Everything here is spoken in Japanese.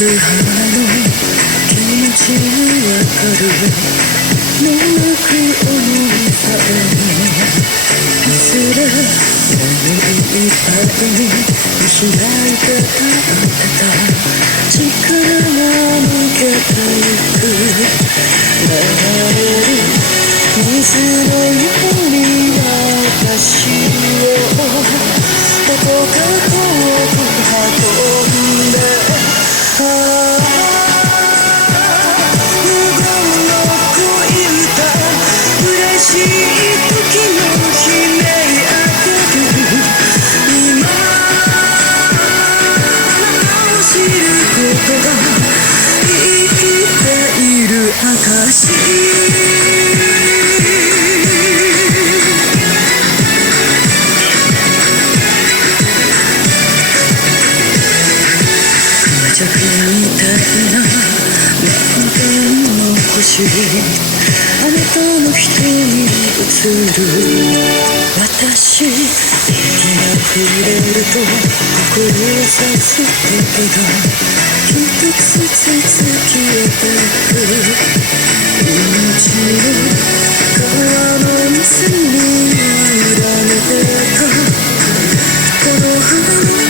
く花の気持ちにわかる眠く思いさえ忘れ思いいっぱいに開いてた力が抜けてゆく流れる水のように私をどこか遠く運んで無言の恋歌嬉しい時の悲鳴あげる今あなたを知ることが生きている証みたいな満天の星あなたの瞳に映る私息が触れると心を刺す時が一つずつ消えてく命の川の水に委ねてたこの花の